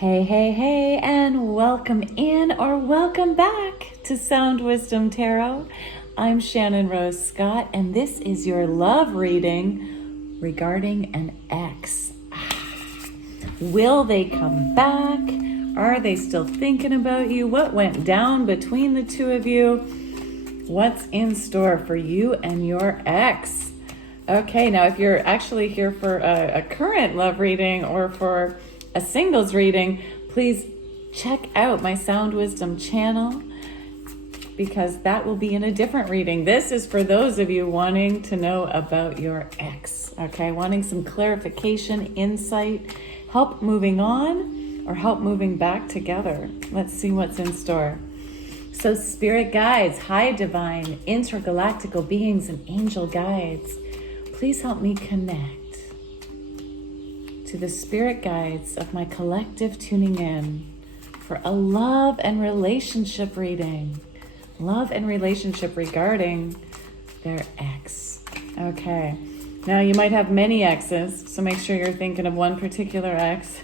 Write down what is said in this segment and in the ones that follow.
Hey, hey, hey, and welcome in or welcome back to Sound Wisdom Tarot. I'm Shannon Rose Scott, and this is your love reading regarding an ex. Will they come back? Are they still thinking about you? What went down between the two of you? What's in store for you and your ex? Okay, now if you're actually here for a current love reading or for a singles reading, please check out my Sound Wisdom channel because that will be in a different reading. This is for those of you wanting to know about your ex, okay? Wanting some clarification, insight, help moving on, or help moving back together. Let's see what's in store. So spirit guides, high divine, intergalactical beings, and angel guides, please help me connect to the spirit guides of my collective tuning in for a love and relationship reading. Love and relationship regarding their ex. Okay. Now you might have many exes, so make sure you're thinking of one particular ex.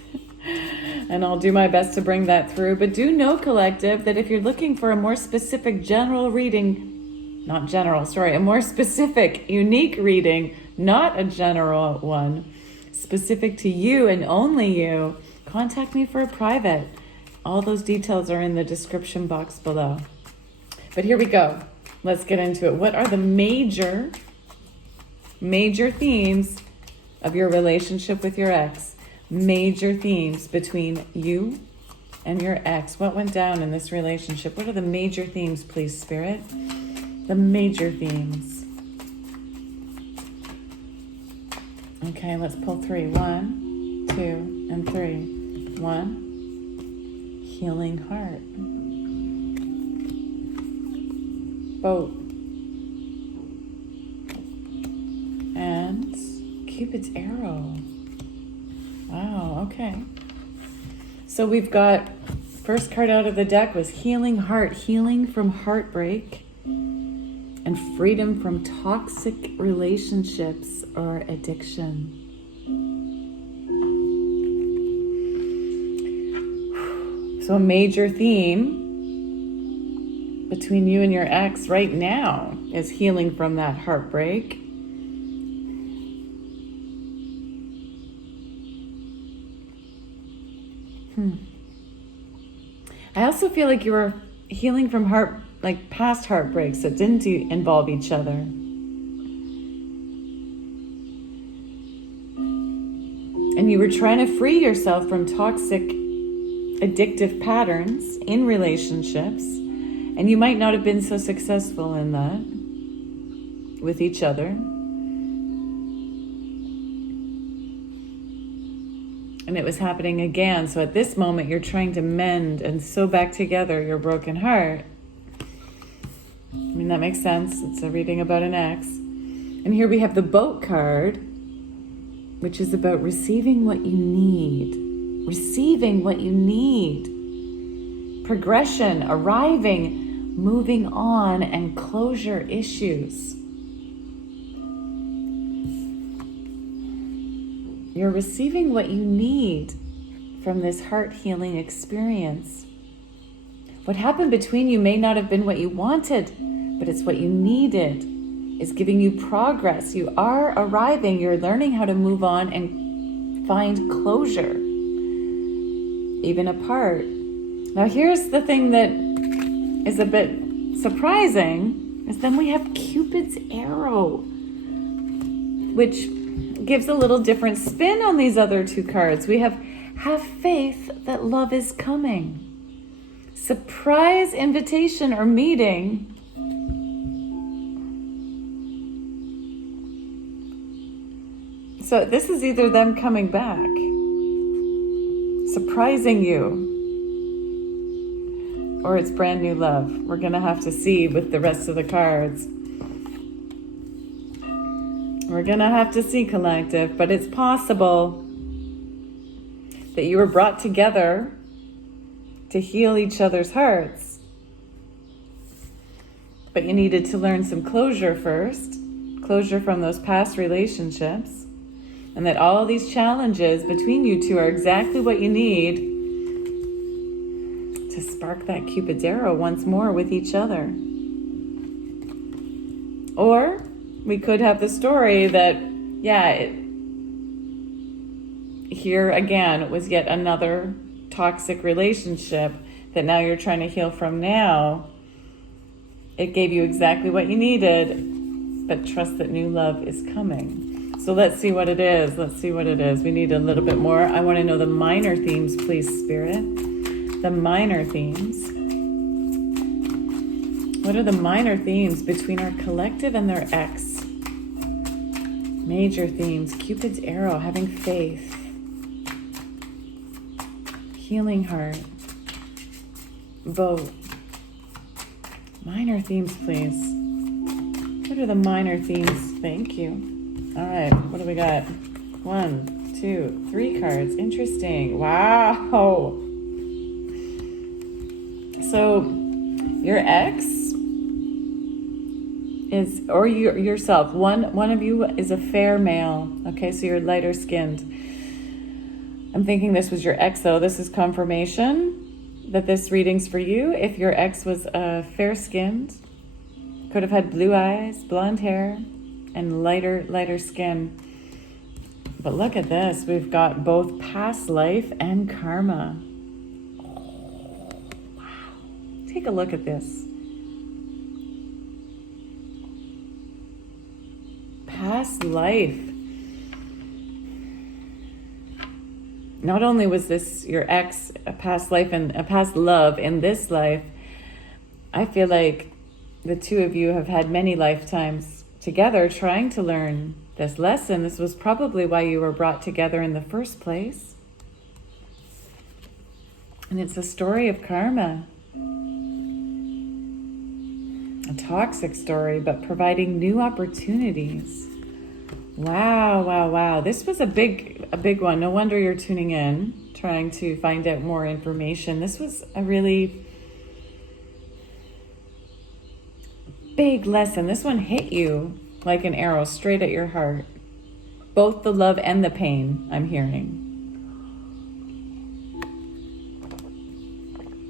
And I'll do my best to bring that through. But do know, collective, that if you're looking for a more specific general reading, a more specific, unique reading, not a general one, specific to you and only you, contact me for a private. All those details are in the description box below. But here we go. Let's get into it. What are the major themes of your relationship with your ex? Major themes between you and your ex. What went down in this relationship? What are the major themes, please, Spirit? The major themes. Okay, let's pull three. 1, 2, and 3. 1, healing heart. Boat. And Cupid's arrow. Wow, okay. So we've got, first card out of the deck was healing heart, healing from heartbreak and freedom from toxic relationships or addiction. So a major theme between you and your ex right now is healing from that heartbreak. I also feel like you were healing from past heartbreaks that didn't involve each other. And you were trying to free yourself from toxic, addictive patterns in relationships. And you might not have been so successful in that with each other. And it was happening again. So at this moment, you're trying to mend and sew back together your broken heart. I mean, that makes sense. It's a reading about an ex. And here we have the boat card, which is about receiving what you need. Receiving what you need. Progression, arriving, moving on, and closure issues. You're receiving what you need from this heart healing experience. What happened between you may not have been what you wanted, but it's what you needed. It's giving you progress. You are arriving. You're learning how to move on and find closure, even apart. Now here's the thing that is a bit surprising, is then we have Cupid's arrow, which gives a little different spin on these other two cards. We have faith that love is coming. Surprise invitation or meeting. So this is either them coming back, surprising you, or it's brand new love. We're going to have to see with the rest of the cards. We're going to have to see, collective, but it's possible that you were brought together to heal each other's hearts. But you needed to learn some closure first, closure from those past relationships, and that all these challenges between you two are exactly what you need to spark that Cupid's arrow once more with each other. Or we could have the story that, here again, it was yet another toxic relationship that now you're trying to heal from now. It gave you exactly what you needed, but trust that new love is coming. So let's see what it is. We need a little bit more. I want to know the minor themes, please, Spirit. The minor themes. What are the minor themes between our collective and their ex? Major themes: Cupid's arrow, having faith, healing heart, boat. Minor themes, please. What are the minor themes? Thank you. All right, what do we got? 1, 2, 3 cards. Interesting. Wow. So your ex is, or yourself, one of you is a fair male. Okay, so you're lighter skinned. I'm thinking this was your ex, though. This is confirmation that this reading's for you. If your ex was fair skinned, could have had blue eyes, blonde hair, and lighter skin. But look at this. We've got both past life and karma. Oh, wow. Take a look at this. Past life. Not only was this your ex, a past life and a past love in this life, I feel like the two of you have had many lifetimes together trying to learn this lesson. This was probably why you were brought together in the first place. And it's a story of karma. A toxic story, but providing new opportunities. Wow. This was a big one. No wonder you're tuning in, trying to find out more information. This was a really big lesson. This one hit you like an arrow straight at your heart. Both the love and the pain, I'm hearing.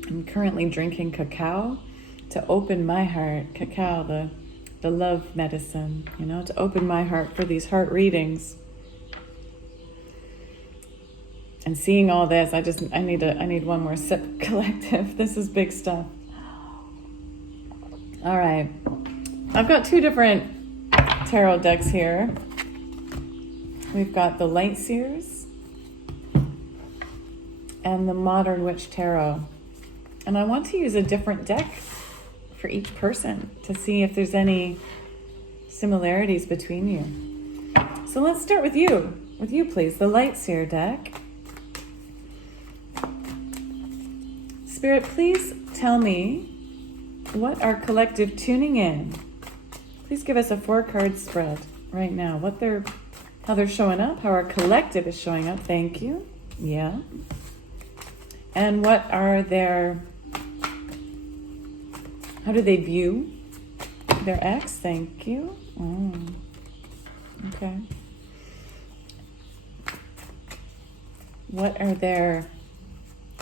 I'm currently drinking cacao to open my heart. Cacao, the love medicine, to open my heart for these heart readings. And seeing all this, I need one more sip, collective. This is big stuff. All right. I've got 2 different tarot decks here. We've got the Light Seers and the Modern Witch Tarot. And I want to use a different deck for each person to see if there's any similarities between you. So let's start with you. With you, please. The Light Seer deck. Spirit, please tell me what our collective tuning in. Please give us a 4-card spread right now. How they're showing up, how our collective is showing up. Thank you. Yeah. And what are how do they view their ex? Thank you. Okay. What are their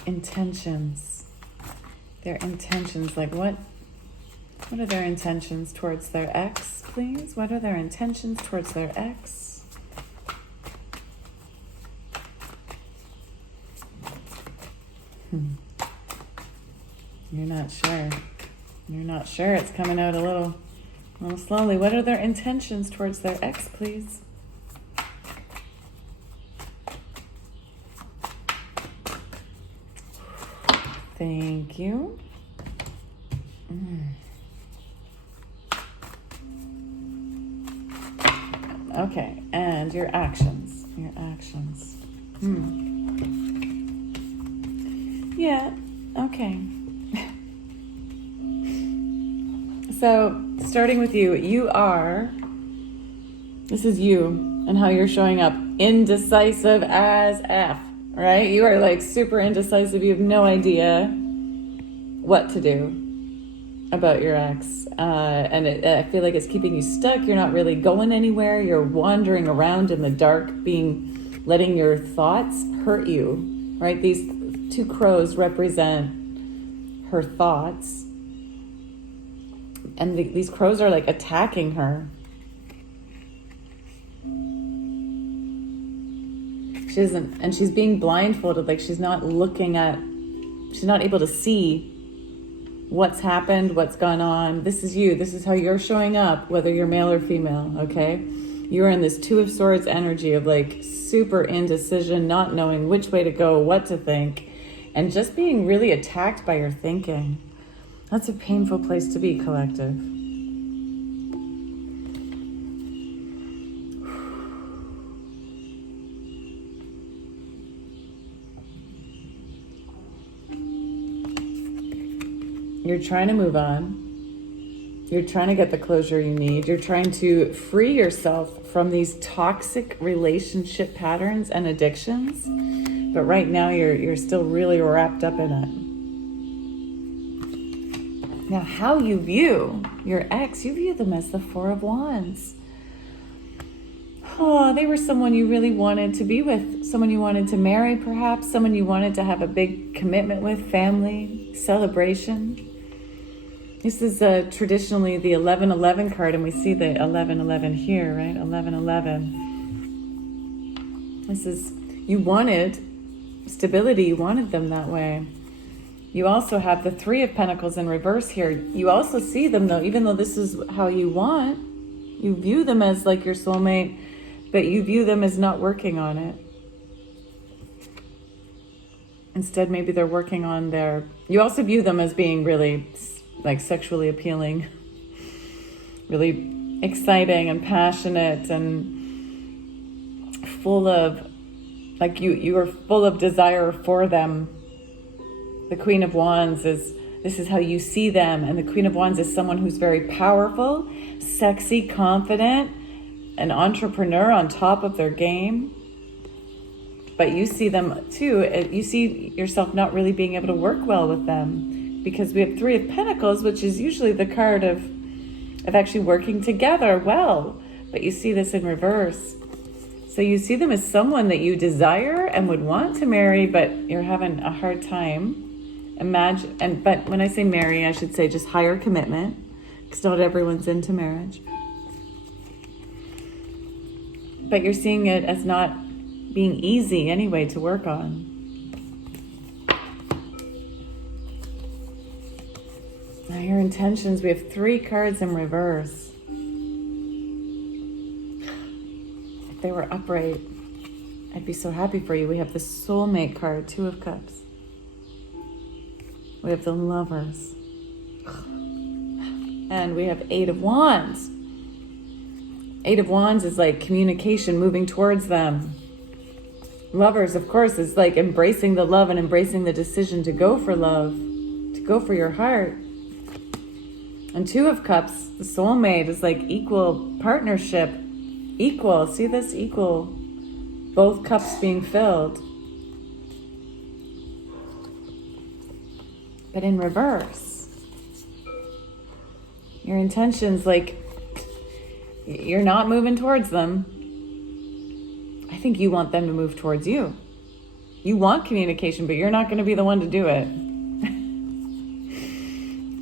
intentions? Their intentions, like what are their intentions towards their ex, please? What are their intentions towards their ex? You're not sure. You're not sure. It's coming out a little slowly. What are their intentions towards their ex, please? Thank you. Okay, and your actions. Yeah, okay. So, starting with you, this is you and how you're showing up. Indecisive as F, right? You are like super indecisive. You have no idea what to do about your ex. And I feel like it's keeping you stuck. You're not really going anywhere. You're wandering around in the dark, letting your thoughts hurt you, right? These 2 crows represent her thoughts. And these crows are like attacking her. She isn't, and she's being blindfolded, like she's not able to see what's happened, what's gone on. This is you. This is how you're showing up, whether you're male or female, okay? You're in this Two of Swords energy of like super indecision, not knowing which way to go, what to think, and just being really attacked by your thinking. That's a painful place to be, collective. You're trying to move on. You're trying to get the closure you need. You're trying to free yourself from these toxic relationship patterns and addictions. But right now you're still really wrapped up in it. Now, how you view your ex, you view them as the Four of Wands. Oh, they were someone you really wanted to be with, someone you wanted to marry perhaps, someone you wanted to have a big commitment with, family, celebration. This is traditionally the 1111 card, and we see the 1111 here, right? 1111. This is, you wanted stability, you wanted them that way. You also have the Three of Pentacles in reverse here. You also see them though, even though this is how you want, you view them as like your soulmate, but you view them as not working on it. Instead, maybe they're working on their, you also view them as being really like sexually appealing, really exciting and passionate and full of, like you are full of desire for them. The Queen of Wands is, this is how you see them. And the Queen of Wands is someone who's very powerful, sexy, confident, an entrepreneur on top of their game. But you see them too, you see yourself not really being able to work well with them. Because we have Three of Pentacles, which is usually the card of actually working together well. But you see this in reverse. So you see them as someone that you desire and would want to marry, but you're having a hard time. But when I say marry, I should say just higher commitment, because not everyone's into marriage. But you're seeing it as not being easy anyway to work on. Now your intentions, we have 3 cards in reverse. If they were upright, I'd be so happy for you. We have the soulmate card, 2 of Cups. We have the Lovers. And we have 8 of Wands. 8 of Wands is like communication, moving towards them. Lovers, of course, is like embracing the love and embracing the decision to go for love, to go for your heart. And 2 of Cups, the soulmate, is like equal partnership. Equal, see this? Equal. Both cups being filled. But in reverse, your intentions, like, you're not moving towards them. I think you want them to move towards you. You want communication, but you're not going to be the one to do it.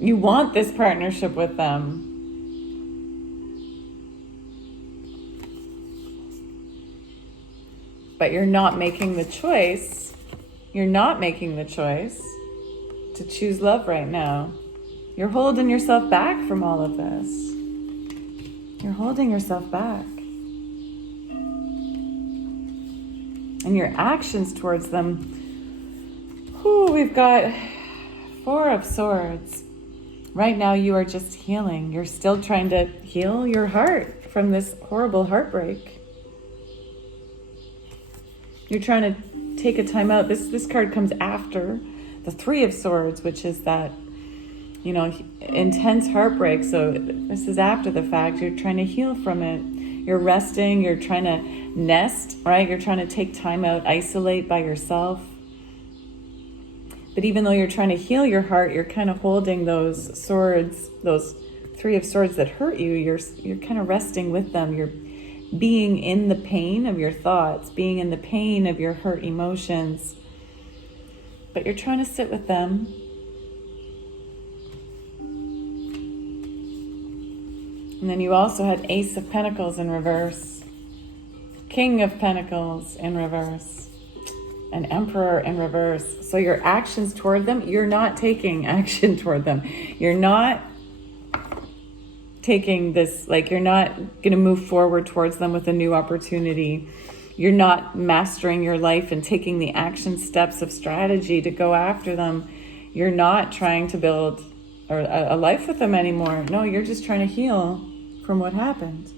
You want this partnership with them. But you're not making the choice. You're not making the choice to choose love right now. You're holding yourself back from all of this. You're holding yourself back. And your actions towards them, we've got 4 of Swords. Right now you are just healing. You're still trying to heal your heart from this horrible heartbreak. You're trying to take a time out. This card comes after the 3 of Swords, which is that, intense heartbreak. So this is after the fact. You're trying to heal from it. You're resting. You're trying to nest, right? You're trying to take time out, isolate by yourself. But even though you're trying to heal your heart, you're kind of holding those swords, those 3 of Swords that hurt you. You're kind of resting with them. You're being in the pain of your thoughts, being in the pain of your hurt emotions. But you're trying to sit with them. And then you also had Ace of Pentacles in reverse, King of Pentacles in reverse, and Emperor in reverse. So your actions toward them, you're not taking action toward them. You're not taking this, like you're not going to move forward towards them with a new opportunity. You're not mastering your life and taking the action steps of strategy to go after them. You're not trying to build a life with them anymore. No, you're just trying to heal from what happened.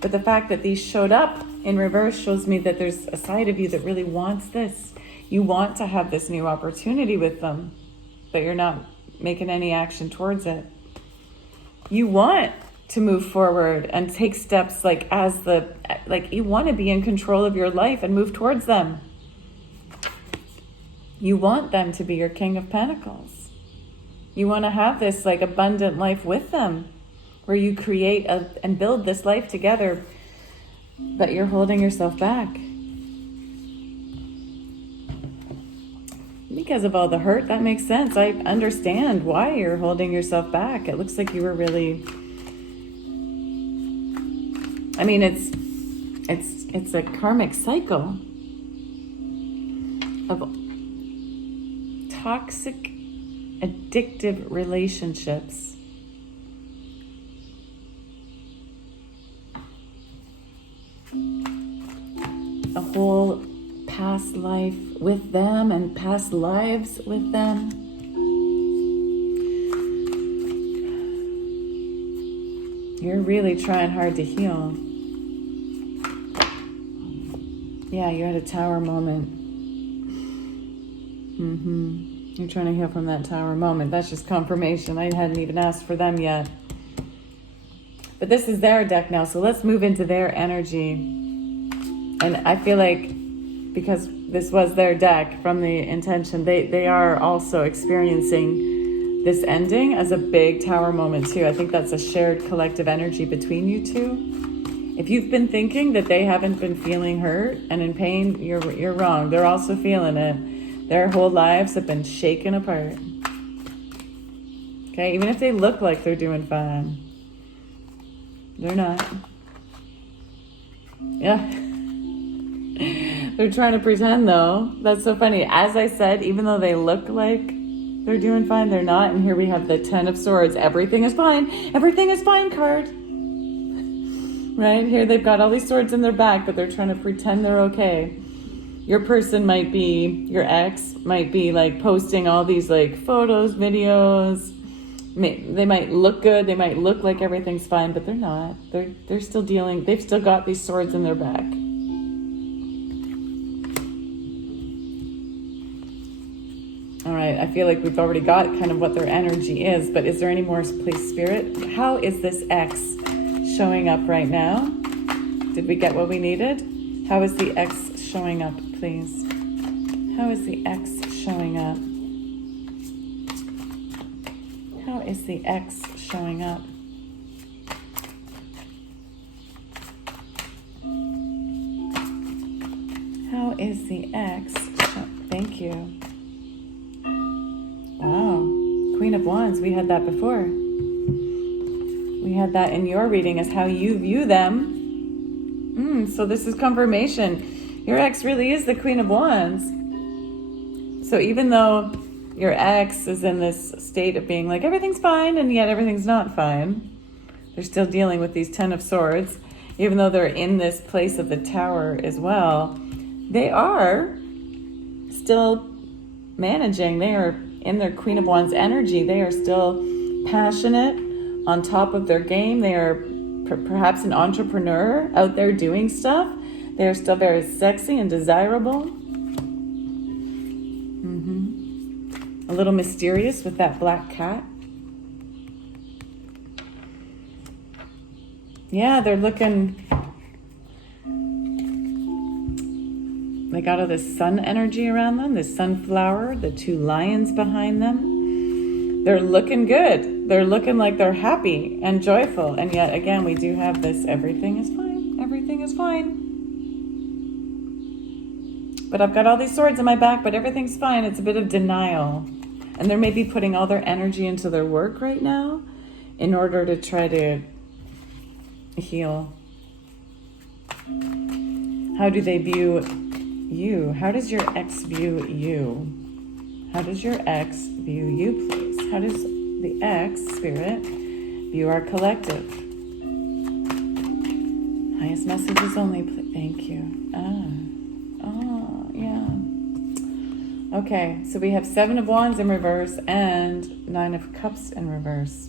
But the fact that these showed up in reverse shows me that there's a side of you that really wants this. You want to have this new opportunity with them, but you're not making any action towards it. You want to move forward and take steps like you want to be in control of your life and move towards them. You want them to be your King of Pentacles. You want to have this like abundant life with them where you create and build this life together, but you're holding yourself back. Because of all the hurt, that makes sense. I understand why you're holding yourself back. It looks like you were really, I mean, it's a karmic cycle of toxic, addictive relationships. A whole past life with them and past lives with them. You're really trying hard to heal. Yeah, you had a tower moment. You're trying to heal from that tower moment. That's just confirmation. I hadn't even asked for them yet. But this is their deck now, so let's move into their energy. And I feel like because this was their deck from the intention, they are also experiencing this ending as a big tower moment too. I think that's a shared collective energy between you two. If you've been thinking that they haven't been feeling hurt and in pain, you're wrong. They're also feeling it. Their whole lives have been shaken apart. Okay, even if they look like they're doing fine, they're not. Yeah. They're trying to pretend though. That's so funny. As I said, even though they look like they're doing fine, they're not. And here we have the 10 of Swords. Everything is fine. Everything is fine card. Right? Here they've got all these swords in their back, but they're trying to pretend they're okay. Your person might be, your ex might be like posting all these like photos, videos. They might look good. They might look like everything's fine, but they're not. They're still dealing. They've still got these swords in their back. All right, I feel like we've already got kind of what their energy is, but is there any more, please, Spirit? How is this X showing up right now? Did we get what we needed? How is the X showing up, please? How is the X showing up? How is the X showing up? How is the X? Thank you. Wow. Queen of Wands, we had that before. We had that in your reading as how you view them. So this is confirmation. Your ex really is the Queen of Wands. So even though your ex is in this state of being like, everything's fine, and yet everything's not fine, they're still dealing with these 10 of Swords. Even though they're in this place of the Tower as well, they are still managing. They are in their Queen of Wands energy. They are still passionate, on top of their game. They are perhaps an entrepreneur out there doing stuff. They are still very sexy and desirable. A little mysterious with that black cat. Yeah, they're looking, they got all this sun energy around them, this sunflower, the 2 lions behind them. They're looking good. They're looking like they're happy and joyful. And yet again, we do have this, everything is fine. Everything is fine. But I've got all these swords in my back, but everything's fine. It's a bit of denial. And they're maybe putting all their energy into their work right now in order to try to heal? How do they view you? How does your ex view you? How does your ex view you, please? How does the ex, Spirit, view our collective? Highest messages only, thank you. Yeah. Okay, so we have 7 of Wands in reverse and 9 of Cups in reverse.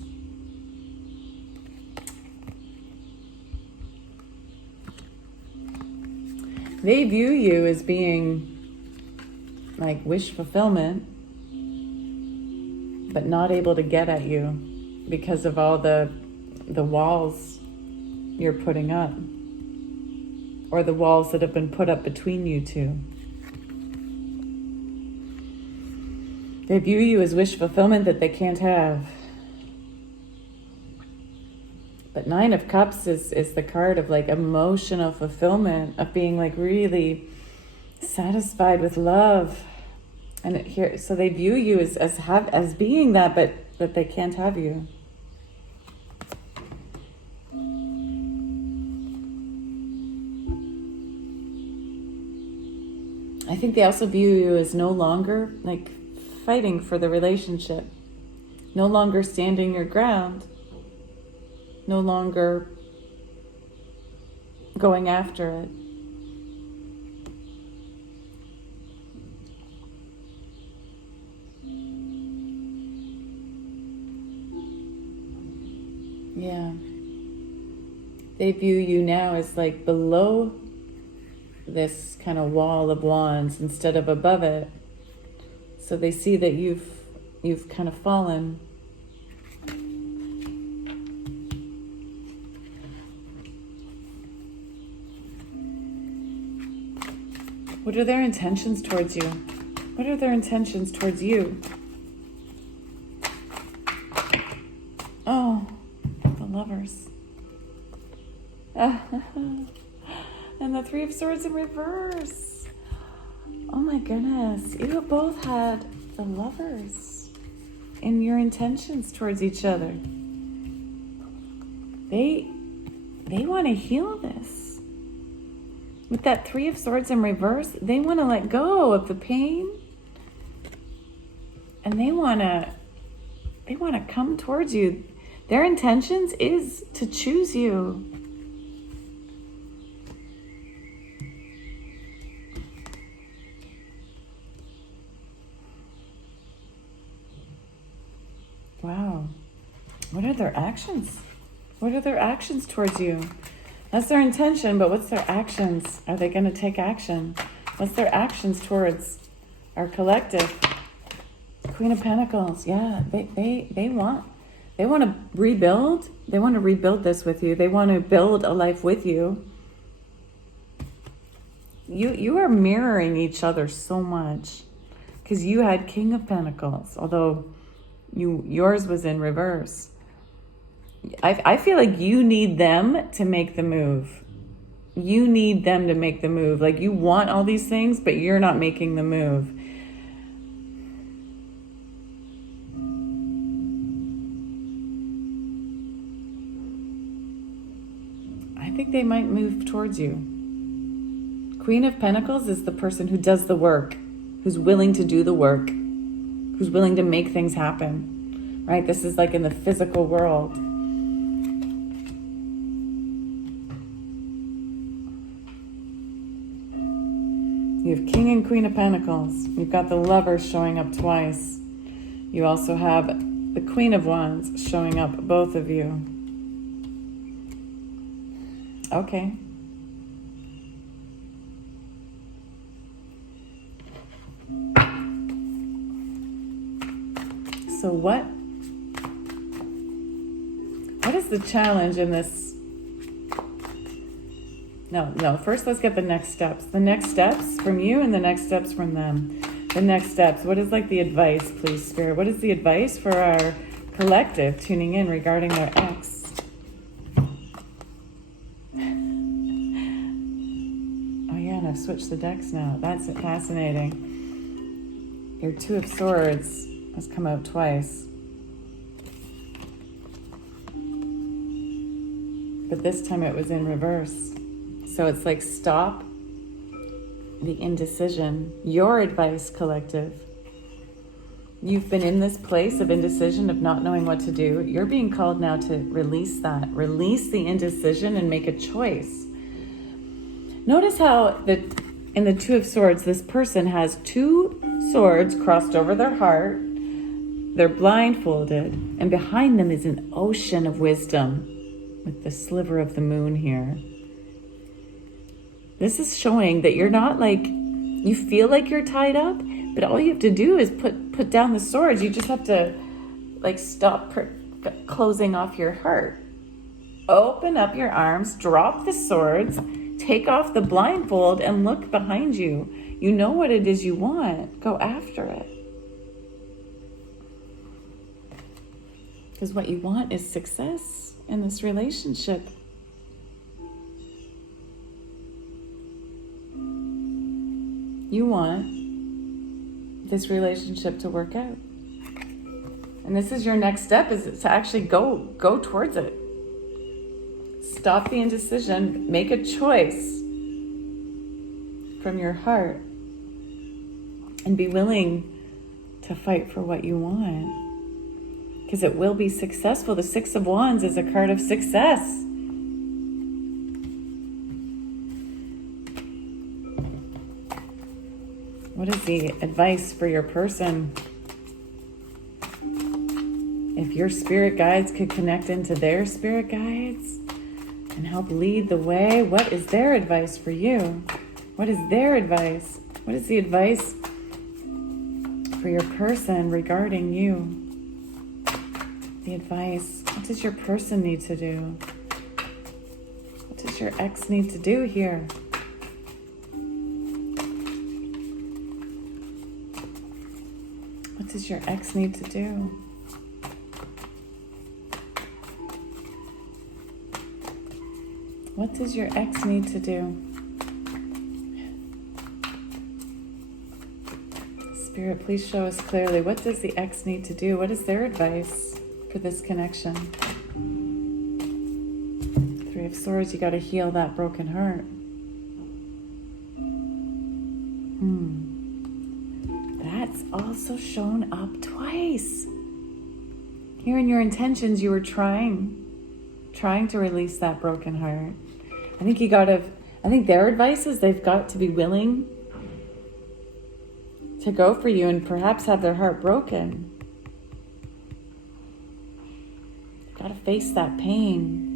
They view you as being like wish fulfillment, but not able to get at you because of all the walls you're putting up, or the walls that have been put up between you two. They view you as wish fulfillment that they can't have. But 9 of Cups is the card of like emotional fulfillment, of being like really satisfied with love. And here, so they view you as being that, but that they can't have you. I think they also view you as no longer like fighting for the relationship, no longer standing your ground, no longer going after it. Yeah. They view you now as like below this kind of wall of wands instead of above it. So they see that you've kind of fallen. What are their intentions towards you? What are their intentions towards you? Oh, the Lovers. And the 3 of Swords in reverse. Oh my goodness. You have both had the Lovers in your intentions towards each other. They want to heal this. With that 3 of Swords in reverse, they want to let go of the pain. And they want to come towards you. Their intentions is to choose you. Wow. What are their actions? What are their actions towards you? That's their intention, but what's their actions? Are they going to take action? What's their actions towards our collective? Queen of Pentacles. Yeah, they want to rebuild. They want to rebuild this with you. They want to build a life with you. You are mirroring each other so much because you had King of Pentacles, although yours was in reverse. I feel like you need them to make the move. You need them to make the move. Like you want all these things, but you're not making the move. I think they might move towards you. Queen of Pentacles is the person who does the work, who's willing to do the work, who's willing to make things happen, right? This is like in the physical world. You have King and Queen of Pentacles. You've got the Lovers showing up twice. You also have the Queen of Wands showing up, both of you. Okay. So what is the challenge in this? No, first let's get the next steps. The next steps from you and the next steps from them. The next steps. What is like the advice, please, Spirit? What is the advice for our collective tuning in regarding their ex? Oh yeah, and I've switched the decks now. That's fascinating. Your 2 of Swords has come out twice. but this time it was in reverse. So it's like, stop the indecision. Your advice, collective. You've been in this place of indecision, of not knowing what to do. You're being called now to release that. Release the indecision and make a choice. Notice how in the Two of Swords, this person has two swords crossed over their heart. They're blindfolded. And behind them is an ocean of wisdom with the sliver of the moon here. This is showing that you're not like, you feel like you're tied up, but all you have to do is put down the swords. You just have to like stop closing off your heart. Open up your arms, drop the swords, take off the blindfold and look behind you. You know what it is you want. Go after it. Because what you want is success in this relationship. You want this relationship to work out. And this is your next step, is to actually go towards it. Stop the indecision, make a choice from your heart, and be willing to fight for what you want. Because it will be successful. The Six of Wands is a card of success. What is the advice for your person? If your spirit guides could connect into their spirit guides and help lead the way, what is their advice for you? What is their advice? What is the advice for your person regarding you? The advice. What does your person need to do? What does your ex need to do here? What does your ex need to do? What does your ex need to do? Spirit, please show us clearly. What does the ex need to do? What is their advice for this connection? Three of Swords, you got to heal that broken heart. That's also shown up twice. Here in your intentions, you were trying to release that broken heart. I think their advice is they've got to be willing to go for you and perhaps have their heart broken. You've got to face that pain.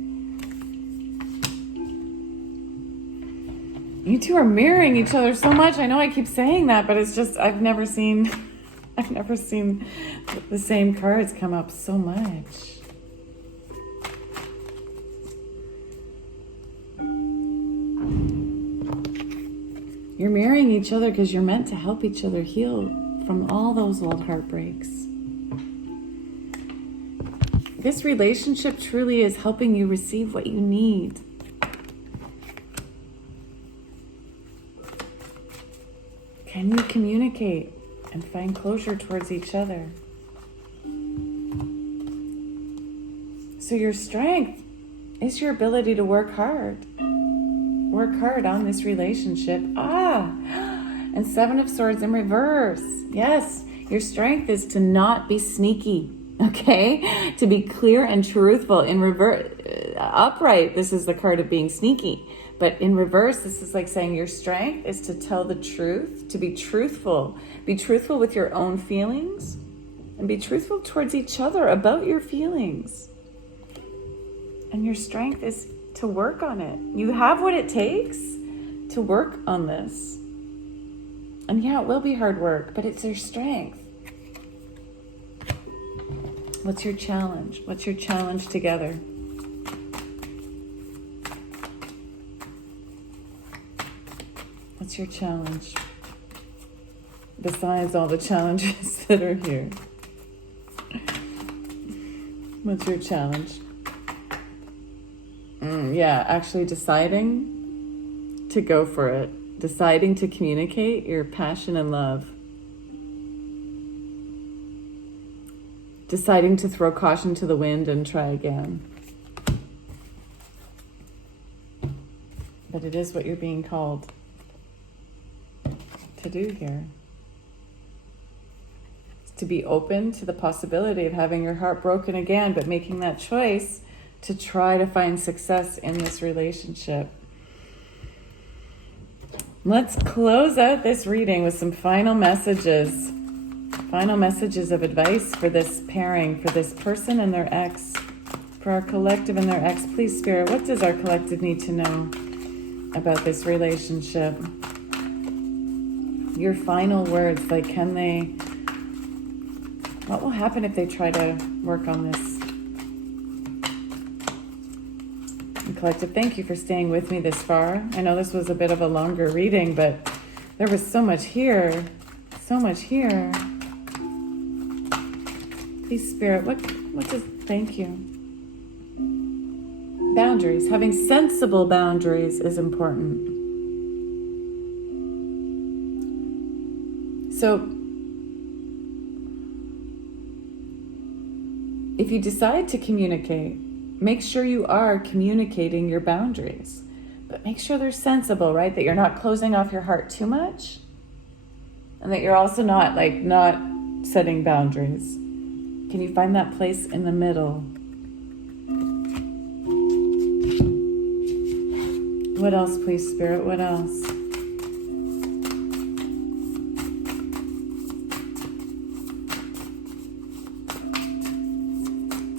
You two are mirroring each other so much. I know I keep saying that, but it's just, I've never seen the same cards come up so much. You're marrying each other because you're meant to help each other heal from all those old heartbreaks. This relationship truly is helping you receive what you need. Can you communicate and find closure towards each other? So your strength is your ability to work hard. Work hard on this relationship. And Seven of Swords in reverse. Yes, your strength is to not be sneaky, okay? To be clear and truthful. In reverse, upright, this is the card of being sneaky. But in reverse, this is like saying your strength is to tell the truth, to be truthful. Be truthful with your own feelings and be truthful towards each other about your feelings. And your strength is to work on it. You have what it takes to work on this. And yeah, it will be hard work, but it's your strength. What's your challenge? What's your challenge together? What's your challenge? Besides all the challenges that are here. What's your challenge? Actually deciding to go for it. Deciding to communicate your passion and love. Deciding to throw caution to the wind and try again. But it is what you're being called to do here. It's to be open to the possibility of having your heart broken again, but making that choice to try to find success in this relationship. Let's close out this reading with some final messages. Final messages of advice for this pairing, for this person and their ex, for our collective and their ex. Please, Spirit, what does our collective need to know about this relationship? Your final words, like what will happen if they try to work on this? And collective, thank you for staying with me this far. I know this was a bit of a longer reading, but there was so much here. So much here. Please, Spirit, what does, thank you. Boundaries. Having sensible boundaries is important. So, if you decide to communicate, make sure you are communicating your boundaries. But make sure they're sensible, right? That you're not closing off your heart too much. And that you're also not setting boundaries. Can you find that place in the middle? What else, please, Spirit? What else?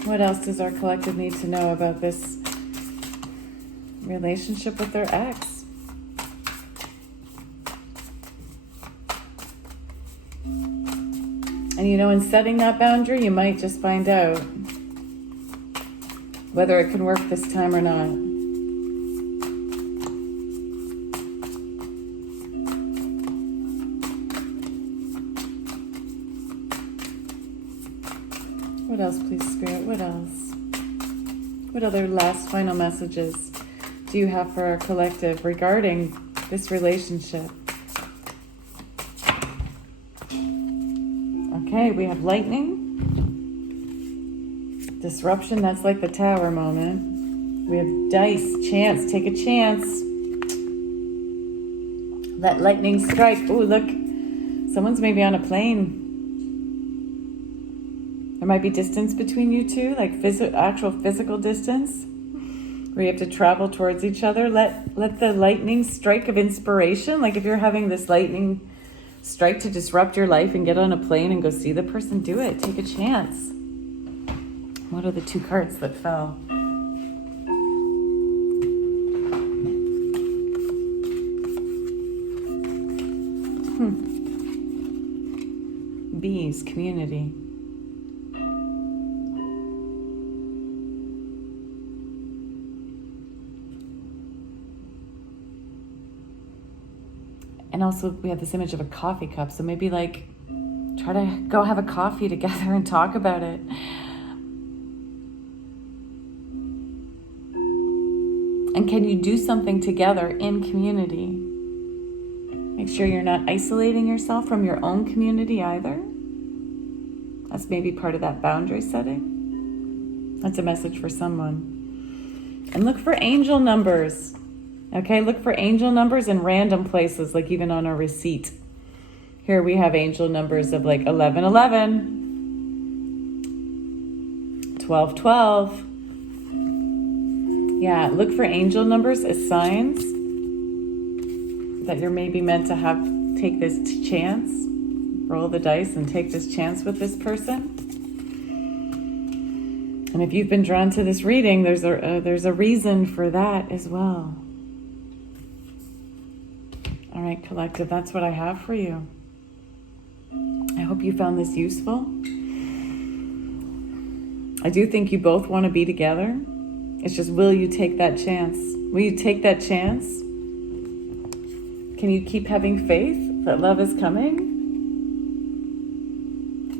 What else does our collective need to know about this relationship with their ex? And in setting that boundary, you might just find out whether it can work this time or not. What else, please, Spirit? What else? What other last final messages do you have for our collective regarding this relationship? Okay, we have lightning. Disruption, that's like the tower moment. We have dice, chance, take a chance. Let lightning strike. Oh, look, someone's maybe on a plane. There might be distance between you two, like actual physical distance, where you have to travel towards each other. Let the lightning strike of inspiration, like if you're having this lightning strike to disrupt your life and get on a plane and go see the person, do it. Take a chance. What are the two cards that fell? Bees, community. And also we have this image of a coffee cup. So maybe try to go have a coffee together and talk about it. And can you do something together in community? Make sure you're not isolating yourself from your own community either. That's maybe part of that boundary setting. That's a message for someone. And look for angel numbers. Okay, look for angel numbers in random places, like even on our receipt. Here we have angel numbers of 1111, 1212. Yeah, look for angel numbers as signs that you're maybe meant to take this chance, roll the dice and take this chance with this person. And if you've been drawn to this reading, there's a reason for that as well. All right, collective, that's what I have for you. I hope you found this useful. I do think you both want to be together. It's just, will you take that chance? Will you take that chance? Can you keep having faith that love is coming?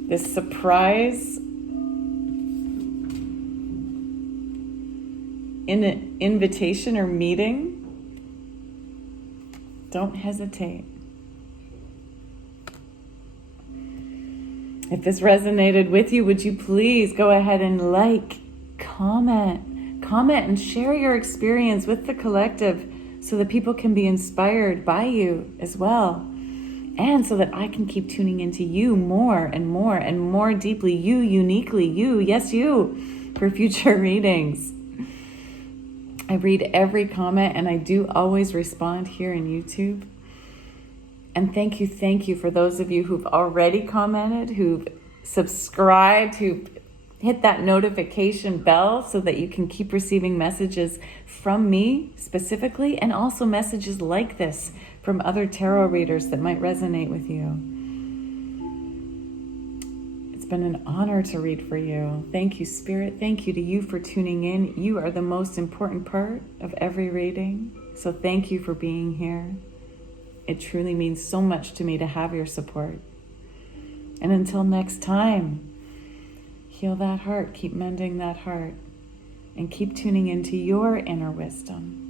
This surprise invitation or meeting? Don't hesitate. If this resonated with you, would you please go ahead and comment and share your experience with the collective so that people can be inspired by you as well. And so that I can keep tuning into you more and more and more deeply, you uniquely, you, yes, you, for future readings. I read every comment and I do always respond here in YouTube. And thank you for those of you who've already commented, who've subscribed, who've hit that notification bell so that you can keep receiving messages from me specifically, and also messages like this from other tarot readers that might resonate with you. It's been an honor to read for you. Thank you, Spirit. Thank you to you for tuning in. You are the most important part of every reading. So thank you for being here. It truly means so much to me to have your support. And until next time, heal that heart, keep mending that heart, and keep tuning into your inner wisdom.